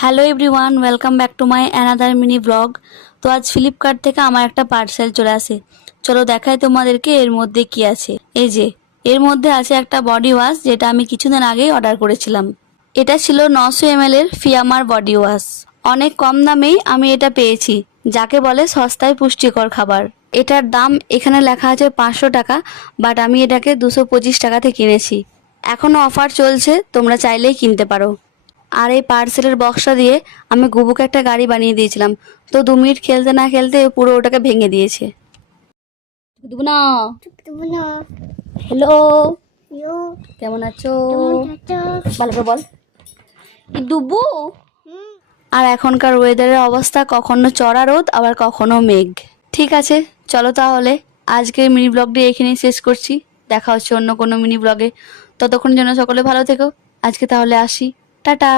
Hello everyone, welcome back to my another mini blog. তো আজ Flipkart থেকে আমার একটা পার্সেল চলে আসে। চলো দেখাই তোমাদেরকে এর মধ্যে কি আছে। এই যে এর মধ্যে আছে একটা বডি ওয়াশ, যেটা আমি কিছুদিন আগেই অর্ডার করেছিলাম। এটা ছিল 900 ml এর ফিয়ামার বডি ওয়াশ। অনেক কম দামেই আমি এটা পেয়েছি, যাকে বলে সস্তায় পুষ্টিকর খাবার। এটার দাম এখানে লেখা আছে 500 টাকা, বাট আমি এটাকে 225 টাকাতে কিনেছি। এখনো অফার চলছে, তোমরা চাইলেই কিনতে পারো। আর এই পার্সেলের বক্সটা দিয়ে আমি গুবুকে একটা গাড়ি বানিয়ে দিয়েছিলাম। তো 2 মিনিট খেলতে না খেলতে পুরো ওটাকে ভেঙে দিয়েছে। দেবো না। হ্যালো, কেমন আছো? ভালো করে বল। ডুবু। আর এখনকার ওয়েদারের অবস্থা কখনো চড়া রোদ, আবার কখনো মেঘ। ঠিক আছে, চলো তাহলে আজকের মিনি ব্লগটি এখানেই শেষ করছি। দেখা হচ্ছে অন্য কোনো মিনি ব্লগে। ততক্ষণ যেন সকলে ভালো থেকো। আজকে তাহলে আসি, টাটা।